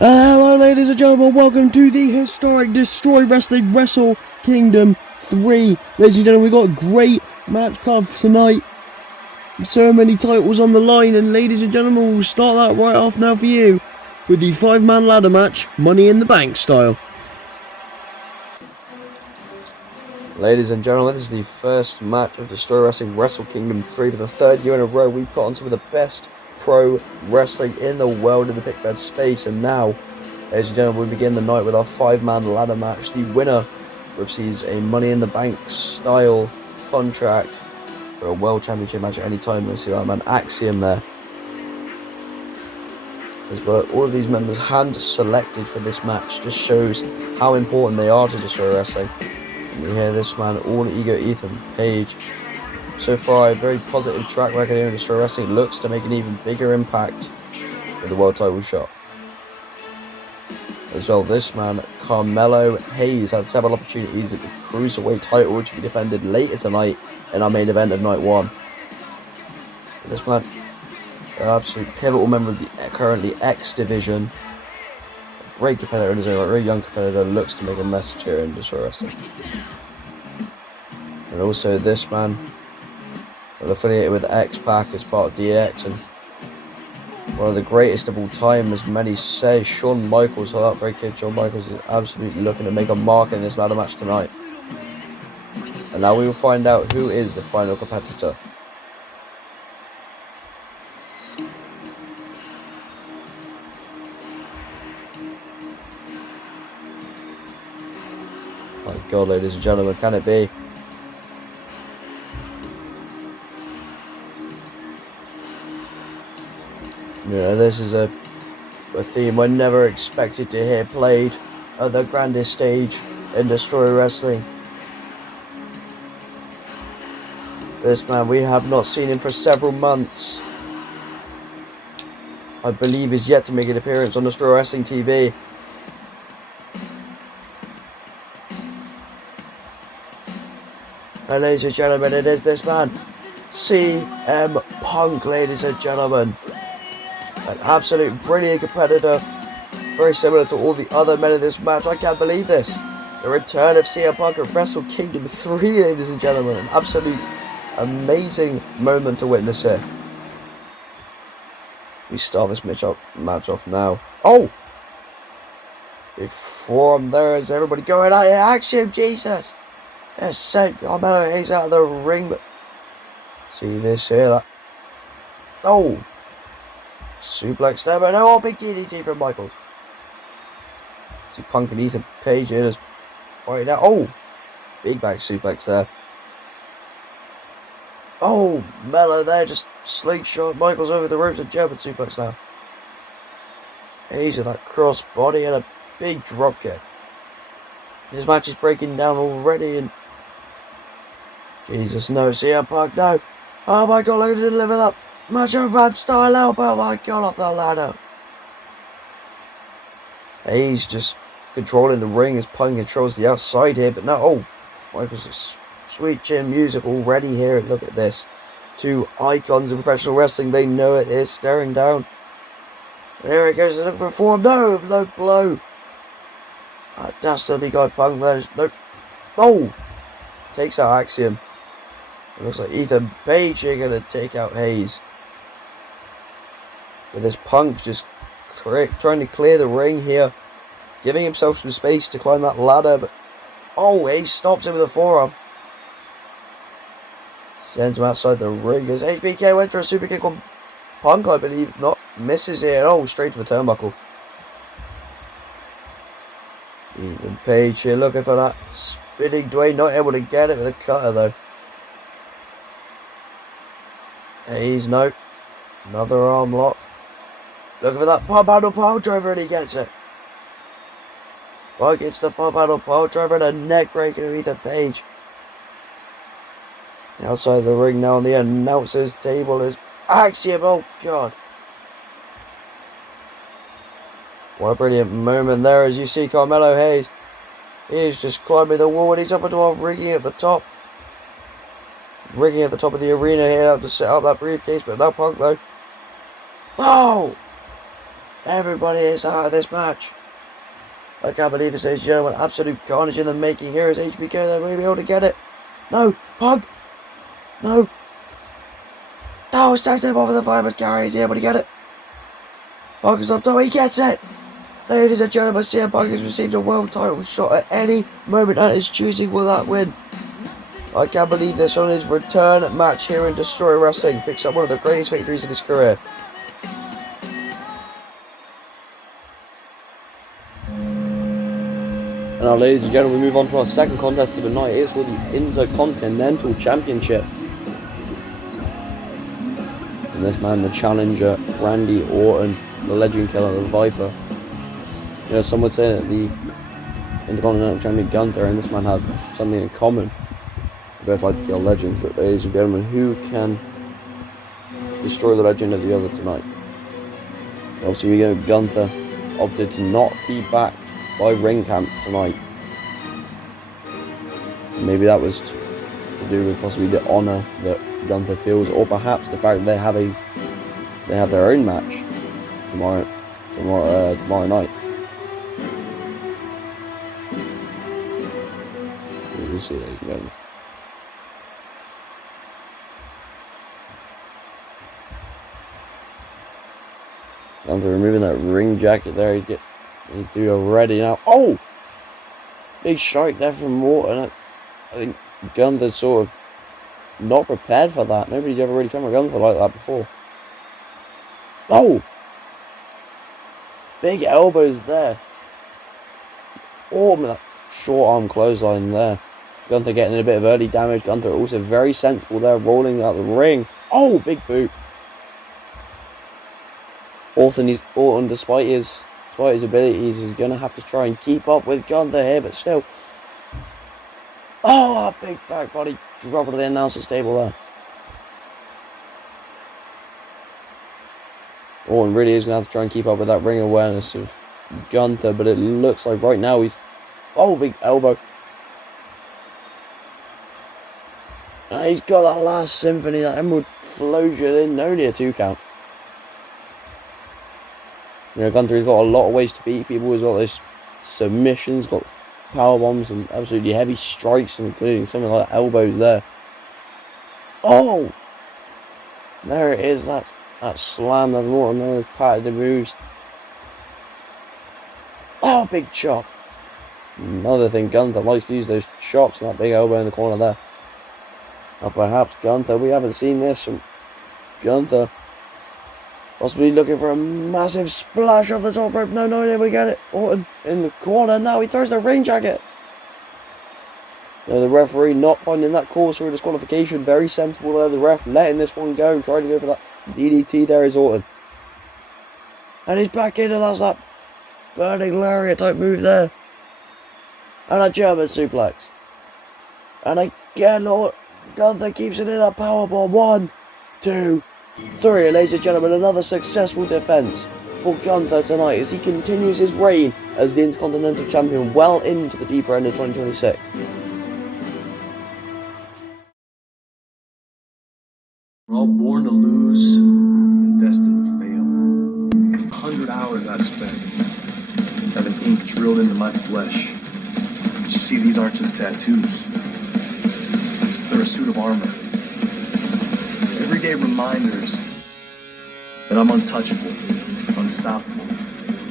Hello ladies and gentlemen, welcome to the historic Destroy Wrestling WrestleKingdom 3. Ladies and gentlemen, we've got a great match card for tonight. So many titles on the line, and ladies and gentlemen, we'll start that right off now for you with the 5-man ladder match, Money in the Bank style. Ladies and gentlemen, this is the first match of Destroy Wrestling WrestleKingdom 3 for the third year in a row. We put on some of the best pro wrestling in the world in the pick-fed space, and now, ladies and gentlemen, we begin the night with our 5-man ladder match. The winner receives a Money in the Bank style contract for a World Championship match at any time. We'll see that man Axiom there. As well, all of these members hand selected for this match just shows how important they are to Destroy Wrestling. And we hear this man, All Ego Ethan Page. So far, a very positive track record here in Destroy Wrestling. Looks to make an even bigger impact with the world title shot. As well, this man, Carmelo Hayes, had several opportunities at the Cruiserweight title, which will be defended later tonight in our main event of Night 1. And this man, an absolute pivotal member of the currently X division. A great competitor in his own right, very young competitor, looks to make a message here in Destroy Wrestling. And also this man, affiliated with X-Pac as part of DX, and one of the greatest of all time, as many say, Shawn Michaels, Heartbreak Kid Shawn Michaels, is absolutely looking to make a mark in this ladder match tonight. And now we will find out who is the final competitor. My God, ladies and gentlemen, can it be? You know, this is a theme we're never expected to hear played at the grandest stage in Destroy Wrestling. This man, we have not seen him for several months. I believe he's yet to make an appearance on Destroy Wrestling TV. And ladies and gentlemen, it is this man, CM Punk, ladies and gentlemen. An absolute brilliant competitor, very similar to all the other men in this match. I can't believe this. The return of CM Punk at WrestleKingdom 3, ladies and gentlemen. An absolute amazing moment to witness here. We start this match off now. Oh! Before I'm there, is everybody going out here? Axiom, Jesus! Yes, so Carmelo Hayes out of the ring, but see this here, that. Oh! Suplex there, but no, big DDT from Michaels. See Punk and Ethan Page here just fighting out. Oh! Big back suplex there. Oh! Mello there, just slingshot Michaels over the ropes and German suplex now. Hayes with that cross body and a big drop kick. This match is breaking down already, and Jesus, no, CM Punk, no. Oh my God, look at him deliver that Macho Man style elbow, my God, off the ladder. He's just controlling the ring as Punk controls the outside here, but no, oh, Michael's sweet chin music already here. Look at this. Two icons of professional wrestling, they know it is staring down. And here it goes, look for a form, no blow. Dastardly guy Punk there, no, oh, takes out Axiom. It looks like Ethan Page here going to take out Hayes. With this Punk just trying to clear the ring here. Giving himself some space to climb that ladder. But oh, Hayes stops him with a forearm. Sends him outside the ring as HBK went for a super kick on Punk, I believe. Not misses here. Oh, straight to the turnbuckle. Ethan Page here looking for that spinning Dwayne. Not able to get it with a cutter though. Hayes, no. Another arm lock. Looking for that pump handle pile driver, and he gets it. Well, gets the pump handle pile driver and a neck breaker of Ethan Page. Outside the ring now on the announcer's table is Axiom. Oh God. What a brilliant moment there as you see Carmelo Hayes. He's just climbing the wall and he's up into a rigging at the top. Rigging at the top of the arena here to set up that briefcase, but no Punk though. Oh! Everybody is out of this match. I can't believe this, ladies and gentlemen. Absolute carnage in the making. Here is HBK. They may be able to get it. No, Pug. No. Oh, sets him over the fireman carry. Is he able to get it? Pug is up top. He gets it. Ladies and gentlemen, CM Punk has received a world title shot at any moment at his choosing. Will that win? I can't believe this. On his return match here in Destroy Wrestling, picks up one of the greatest victories in his career. And now, ladies and gentlemen, we move on to our second contest of the night. It is for the Intercontinental Championship. And this man, the challenger, Randy Orton, the legend killer, the Viper. You know, some would say that the Intercontinental Champion Gunther and this man have something in common. They both like to kill legends, but ladies and gentlemen, who can destroy the legend of the other tonight? Obviously, we go Gunther opted to not be backed by Ring Camp tonight. Maybe that was to do with possibly the honour that Gunther feels, or perhaps the fact that they have their own match tomorrow night. We'll see, ladies and gentlemen. Gunther removing that ring jacket there. He's doing ready now. Oh! Big strike there from Morton. I think Gunther's sort of not prepared for that. Nobody's ever really come at Gunther like that before. Oh! Big elbows there. Oh, that short arm clothesline there. Gunther getting a bit of early damage. Gunther also very sensible there, rolling out the ring. Oh, big boot. Orton, despite his abilities, is going to have to try and keep up with Gunther here, but still. Oh, a big back body drop to the announcer's table there. Orton really is going to have to try and keep up with that ring awareness of Gunther, but it looks like right now he's... Oh, big elbow. And he's got that last symphony, that Emerald Flosion in, only a 2 count. You know, Gunther has got a lot of ways to beat people. He's got those submissions, got power bombs and absolutely heavy strikes, including something like elbows there. Oh! There it is, that slam, that Morton there, part of the moves. Oh, big chop. Another thing, Gunther likes to use those chops and that big elbow in the corner there. Or perhaps Gunther, we haven't seen this from Gunther. Possibly looking for a massive splash off the top rope. No, never get it. Orton in the corner. Now he throws the ring jacket. The referee not finding that cause for a disqualification. Very sensible there. The ref letting this one go. Trying to go for that DDT. There is Orton. And he's back in, and that's that burning lariat type move there. And a German suplex. And again, Gunther keeps it in a powerbomb. 1, 2, 3, ladies and gentlemen, another successful defense for Gunther tonight as he continues his reign as the Intercontinental Champion well into the deeper end of 2026. We're all born to lose and destined to fail. 100 hours I spent having ink drilled into my flesh. But you see, these aren't just tattoos. They're a suit of armor. Everyday reminders that I'm untouchable, unstoppable,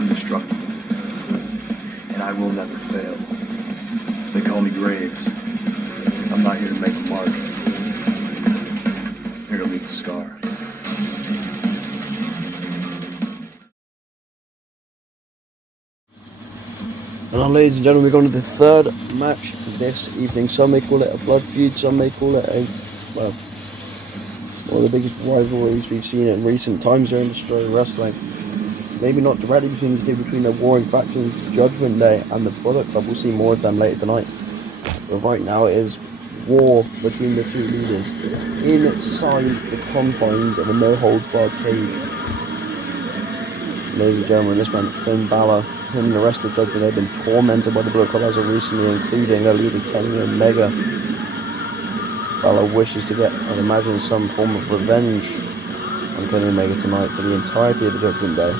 indestructible. And I will never fail. They call me Graves. I'm not here to make a mark. I'm here to leave a scar. And now, ladies and gentlemen, we're going to the third match this evening. Some may call it a blood feud, some may call it one of the biggest rivalries we've seen in recent times here in Destroy Wrestling. Maybe not directly between these two, between the warring factions, Judgment Day and the Bullet Club. We'll see more of them later tonight. But right now it is war between the two leaders inside the confines of a no-holds-barred cage. Ladies and gentlemen, this man, Finn Balor, him and the rest of the Judgment Day have been tormented by the Bullet Club as of recently, including their leader Kenny Omega. Balor wishes to get, I'd imagine, some form of revenge on Kenny Omega tonight for the entirety of the Judgment Day.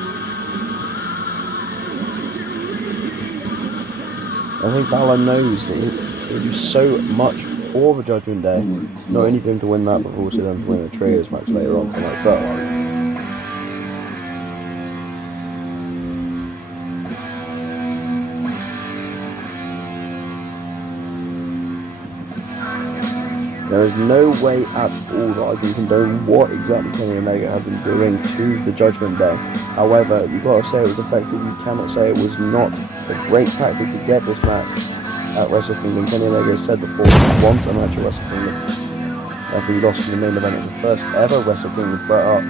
I think Balor knows that he'll do so much for the Judgment Day. Not only for him to win that, but also then to win the Trios match later on tonight. But there is no way at all that I can condone what exactly Kenny Omega has been doing to the Judgment Day. However, you've got to say it was effective. You cannot say it was not a great tactic to get this match at WrestleKingdom. Kenny Omega has said before he wants a match at WrestleKingdom. After he lost in the main event of the first ever WrestleKingdom with Bret Hart.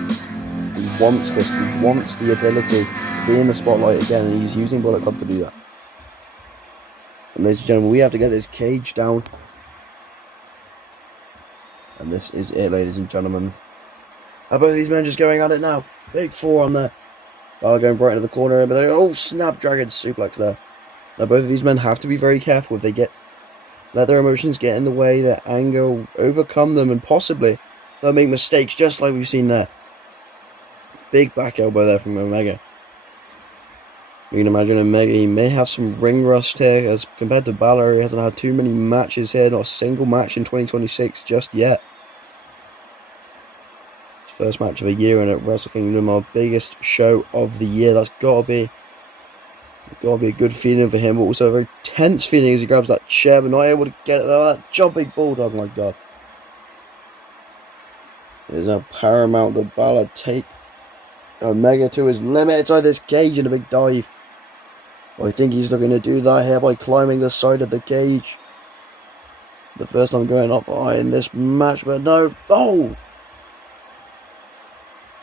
He wants this. He wants the ability to be in the spotlight again, and he's using Bullet Club to do that. And ladies and gentlemen, we have to get this cage down. And this is it, ladies and gentlemen. How about these men just going at it now? Big forearm there. Oh, going right into the corner. But oh, snapdragon suplex there. Now, both of these men have to be very careful if they let their emotions get in the way, their anger will overcome them, and possibly they'll make mistakes just like we've seen there. Big back elbow there from Omega. You can imagine Omega, he may have some ring rust here as compared to Balor. He hasn't had too many matches here, not a single match in 2026 just yet. First match of the year, and at Wrestle Kingdom, our biggest show of the year. That's gotta be a good feeling for him, but also a very tense feeling as he grabs that chair, but not able to get it there. That jumping bulldog, my god. It is now paramount that Balor take Omega to his limit inside this cage in a big dive. Well, I think he's looking to do that here by climbing the side of the cage. The first time going up high in this match, but no. Oh!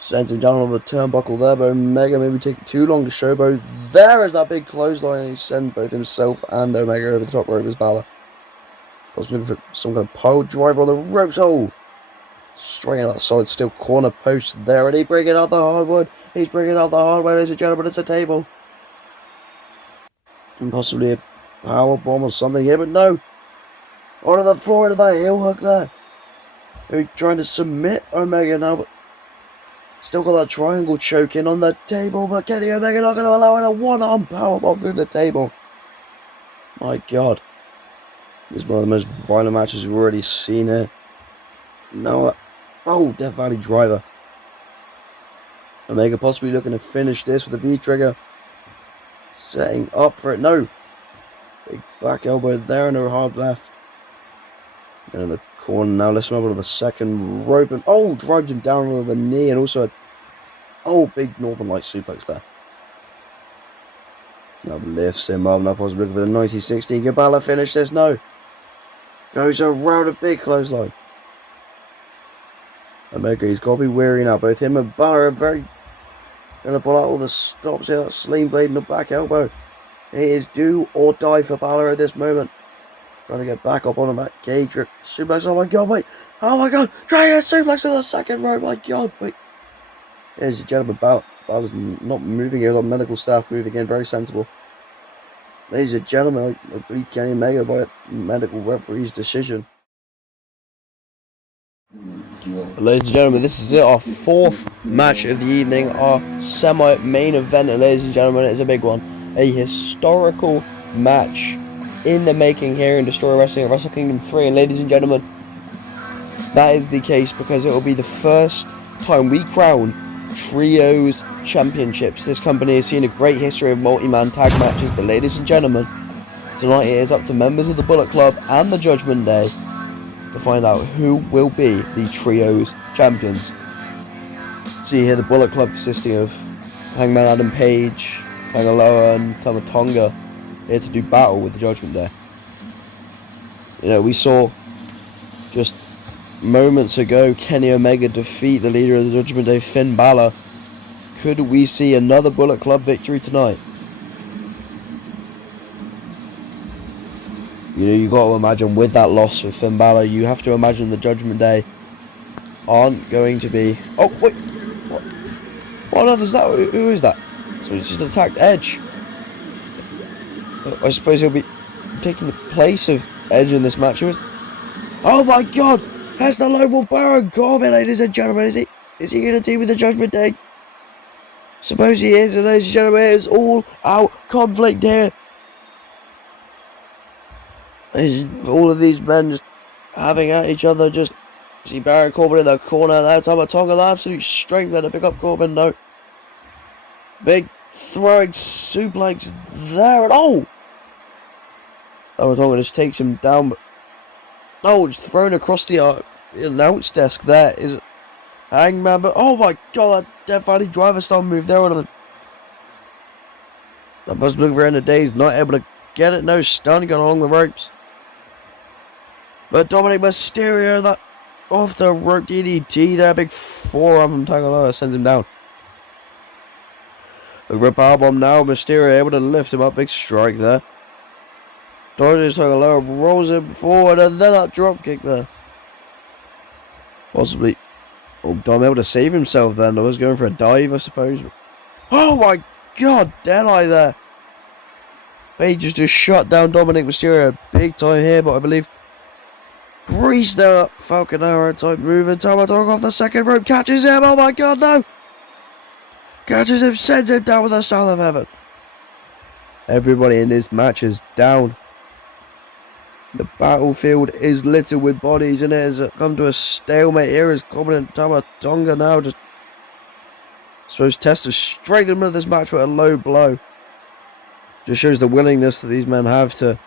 Sends him down on the turnbuckle there, but Omega maybe taking too long to showboat. There is that big clothesline, and he sends both himself and Omega over the top rope as Balor. I was looking for some kind of pile driver on the ropes. Oh! Straight out that solid steel corner post there, and he's bringing out the hardwood. He's bringing out the hardwood, ladies and gentlemen. It's a table. And possibly a power bomb or something here, but no. Onto the floor into that heel hook there. He's trying to submit Omega now, but still got that triangle choking on the table, but Kenny Omega not going to allow it. A one-arm powerbomb through the table. My god. This is one of the most violent matches we've already seen here. No, oh, Death Valley driver. Omega possibly looking to finish this with a V-trigger. Setting up for it. No. Big back elbow there and a hard left. And in the corner now, listen up to the second rope, and oh, drives him down with a knee, and also a big Northern Light suplex there. Now lifts him up, now possibly looking for the 1916. Can Balor finish this? No. Goes around a big clothesline. Omega, he's got to be weary now. Both him and Balor are very going to pull out all the stops here. That sling blade and the back elbow. It is do or die for Balor at this moment. Trying to get back up onto that cage. Suplex. Oh my god, wait. Oh my god. Trying to suplex to the second row. My god, wait. Ladies and gentlemen, Balor's not moving here. Got medical staff moving in. Very sensible. Ladies and gentlemen, I believe Kenny Omega by a medical referee's decision. Ladies and gentlemen, this is it. Our fourth match of the evening. Our semi-main event. And ladies and gentlemen, it is a big one. A historical match in the making here in Destroy Wrestling at Wrestle Kingdom 3, and ladies and gentlemen, that is the case because it will be the first time we crown Trios Championships. This company has seen a great history of multi-man tag matches, but ladies and gentlemen, tonight it is up to members of the Bullet Club and the Judgment Day to find out who will be the Trios Champions. See here the Bullet Club consisting of Hangman Adam Page, Tangaloa and Tamatonga here to do battle with the Judgment Day. You know, we saw just moments ago Kenny Omega defeat the leader of the Judgment Day, Finn Balor. Could we see another Bullet Club victory tonight? You know, you got to imagine with that loss for Finn Balor, you have to imagine the Judgment Day aren't going to be... Oh, wait! What on earth is that? Who is that? Somebody just attacked Edge. I suppose he'll be taking the place of Edge in this match. Oh my god! That's the Lone Wolf Baron Corbin, ladies and gentlemen. Is he going to team with the Judgment Day? Suppose he is, and ladies and gentlemen, it's all out conflict here. All of these men just having at each other. Just see Baron Corbin in the corner. That time Tonga, the absolute strength there to pick up Corbin. No. Big throwing suplex there. And oh! Tonga just takes him down. But oh, just thrown across the announce desk there is Hangman. But oh my god, that Death Valley driver style move there. That must look around the days, not able to get it. No stun going along the ropes. But Dominic Mysterio, that off the rope DDT there, big forearm from Tangaloa sends him down. A rip powerbomb now, Mysterio able to lift him up, big strike there. Dominic Tangaloa rolls him forward and then that drop kick there. Possibly, Dom able to save himself then. I was going for a dive, I suppose. Oh my god, Denai there. He just shut down Dominic Mysterio big time here, but I believe greased there up. Falcon Arrow type move, and Tama Tonga off the second rope catches him. Oh my god, no! Catches him, sends him down with the South of Heaven. Everybody in this match is down. The battlefield is littered with bodies, and it has come to a stalemate here as Corbin and Tama Tonga now just suppose test to strengthen of this match with a low blow. Just shows the willingness that these men have to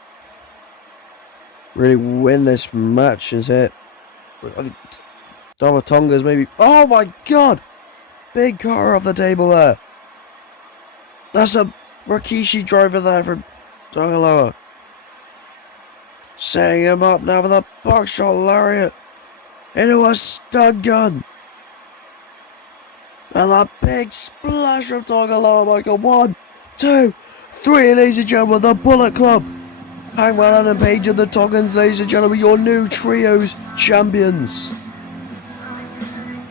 really win this match. Is it? Tama Tonga's maybe. Oh my god! Big cutter off the table there. That's a Rikishi driver there from Tangaloa. Setting him up now with a buckshot lariat into a stun gun. And that big splash from Tangaloa, Michael. 1, 2, 3, ladies and gentlemen, the Bullet Club. Hangman and Page of the Tongans, ladies and gentlemen, your new trios champions.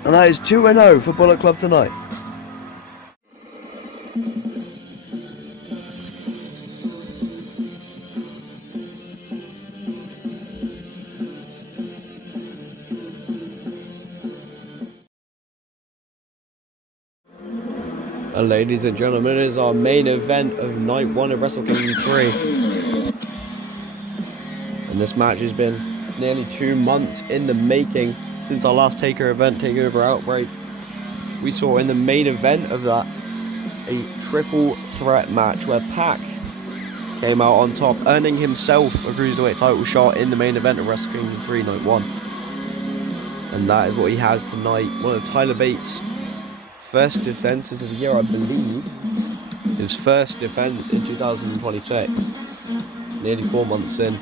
And that is 2-0 for Bullet Club tonight. And ladies and gentlemen, it is our main event of night 1 of WrestleKingdom 3. And this match has been nearly 2 months in the making since our last Takeover Outbreak. We saw in the main event of that a triple threat match where Pac came out on top, earning himself a Cruiserweight title shot in the main event of WrestleKingdom 3 Night 1. And that is what he has tonight. One of Tyler Bates' first defenses of the year, I believe. His first defense in 2026. Nearly 4 months in.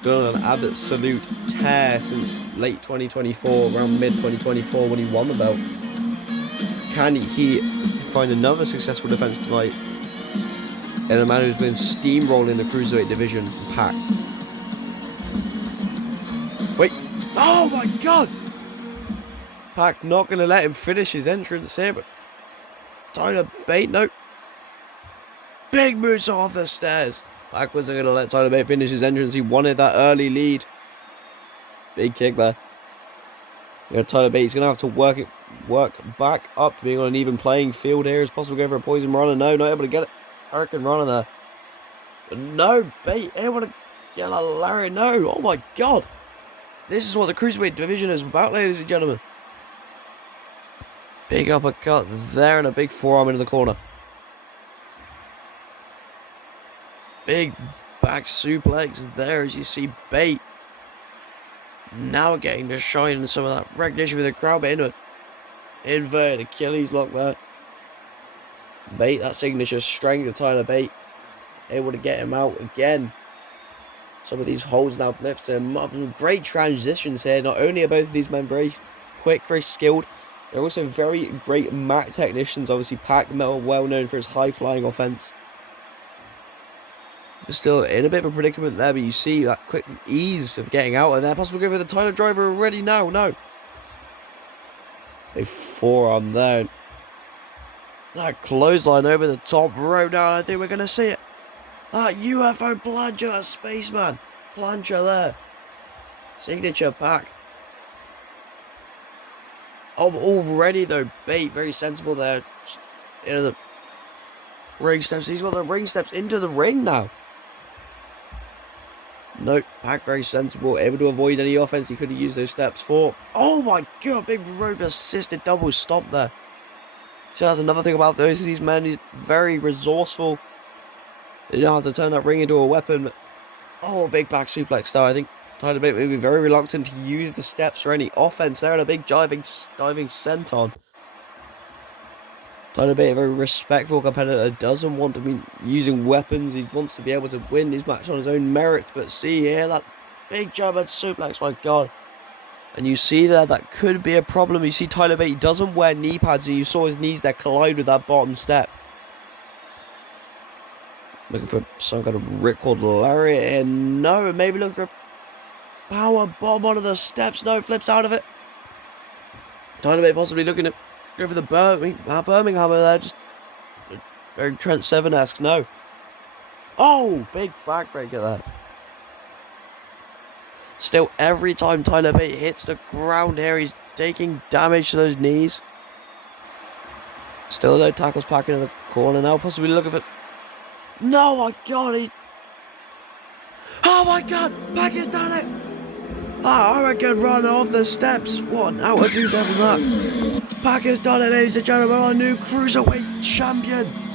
Gone on an absolute tear since late 2024, around mid 2024 when he won the belt. Can he find another successful defense tonight in a man who's been steamrolling the Cruiserweight division, Pac? Wait, oh my god! Pac not going to let him finish his entrance here, but Tyler Bate, no. Big moves off the stairs. Pac wasn't going to let Tyler Bate finish his entrance. He wanted that early lead. Big kick there. Tyler Bate's going to have to work back up to being on an even playing field here. It's possible to go for a poison runner. No, not able to get it. Hurricane runner there. But no, Bate able to get a Larry. No, oh my god. This is what the Cruiserweight division is about, ladies and gentlemen. Big uppercut there and a big forearm into the corner. Big back suplex there as you see Bate now getting to shine in some of that recognition with the crowd, but into an inverted Achilles lock there. Bate, that signature strength of Tyler Bate, able to get him out again. Some of these holds now lifts him up. Some great transitions here. Not only are both of these men very quick, very skilled, they're also very great mat technicians. Obviously, Pac well known for his high-flying offense. But still in a bit of a predicament there, but you see that quick ease of getting out of there. Possible go for the Tyler driver already now. No. A forearm there. That clothesline over the top rope now. I think we're going to see it. That UFO plunger, that spaceman plunger there. Signature Pac. Oh, already though, Bate very sensible there. Into the ring steps. He's got the ring steps into the ring now. Nope, Pac very sensible, able to avoid any offense he could have used those steps for. Oh my god, big rope assisted double stop there. So that's another thing about these men, he's very resourceful. You know how to turn that ring into a weapon. Oh, big back suplex though. I think Tyler Bate will be very reluctant to use the steps for any offense there, and a big diving senton. Tyler Bate, a very respectful competitor, doesn't want to be using weapons. He wants to be able to win these matches on his own merit. But see here, that big German suplex, my god. And you see there, that could be a problem. You see Tyler Bate, he doesn't wear knee pads, and you saw his knees there collide with that bottom step. Looking for some kind of ripcord lariat here. No, maybe looking for a power bomb onto the steps. No, flips out of it. Tyler Bate possibly looking to go for the Birmingham there. Just very Trent Seven-esque. No. Oh, big backbreaker there. Still, every time Tyler Bate hits the ground here, he's taking damage to those knees. Still, though, tackles Pac into the corner now. Possibly looking for... No, my god, oh my god, Pac has done it! Oh, I can run off the steps. What now to do better than that? Pac has done it, ladies and gentlemen, our new Cruiserweight champion.